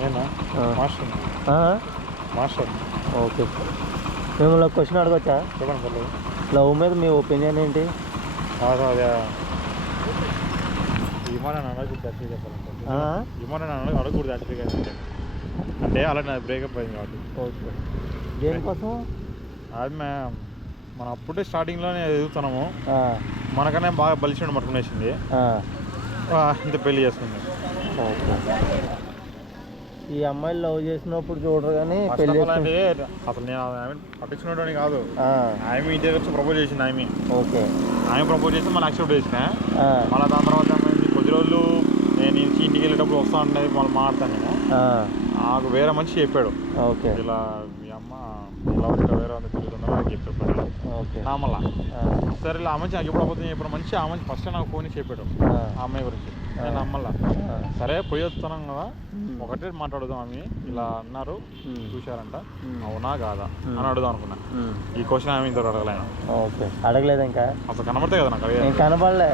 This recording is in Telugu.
నేనా మాస్టర్ మాస్టర్. ఓకే, మిమ్మల్ని ఒక క్వశ్చన్ అడగచ్చా? చెప్పండి పర్లేదు. లవ్ మీద మీ ఒపీనియన్ ఏంటి? అదే విమానాన్ని అడగకూడదు యాక్చువల్గా చెప్పాలంటే. విమానాన్ని అడగకూడదు యాక్చువల్గా అంటే అలా నాకు బ్రేకప్ అయింది కాబట్టి. ఓకే, దేనికోసం? అది మనం అప్పుడే స్టార్టింగ్లోనే ఎదుగుతున్నాము, మనకనే బాగా బలిసి పట్టుకునేసింది, ఇంత పెళ్లి చేసుకుంది. ఓకే, ఈ అమ్మాయిలు లవ్ చేసినప్పుడు చూడరు కానీ పెళ్లి అంటే అసలు నేను ఆమె పట్టించుకునేటోని కాదు. ఆమె ఇంటికి వచ్చి ప్రపోజ్ చేసింది ఆమె. ఓకే, ఆమె ప్రపోజ్ చేసి మళ్ళీ యాక్సెప్ట్ చేసిన. మళ్ళీ దాని తర్వాత కొద్ది రోజులు నేను ఇంటికి వెళ్ళేటప్పుడు వస్తా ఉండేది, మళ్ళీ మాట్లాడతాను నేను. నాకు వేరే మనిషి చెప్పాడు, ఓకే, ఇలా మీ అమ్మ ఇలా ఇంకా వేరే ఉంది తిరుగుతుందని నాకు చెప్పాడు. ఓకే, నా మళ్ళా సరే ఆ మంచి నాకు ఎప్పుడు అబద్ధం చెప్పిన మంచి ఆ మంచి ఫస్ట్ నాకు ఫోన్ చెప్పాడు ఆ అమ్మాయి గురించి. నేను నమ్మల్లా. సరే పోయి వస్తున్నాం కదా, ఒకటే మాట్లాడుదాం, ఆమె ఇలా అన్నారు చూశారంట, అవునా కాదా అని అడుగుదాం అనుకున్నా. ఈ క్వశ్చన్ ఆమె ఇంత అడగలేను. ఓకే, అడగలేదు ఇంకా? అసలు కనబడతాయి కదా నాకు, కనబడలే.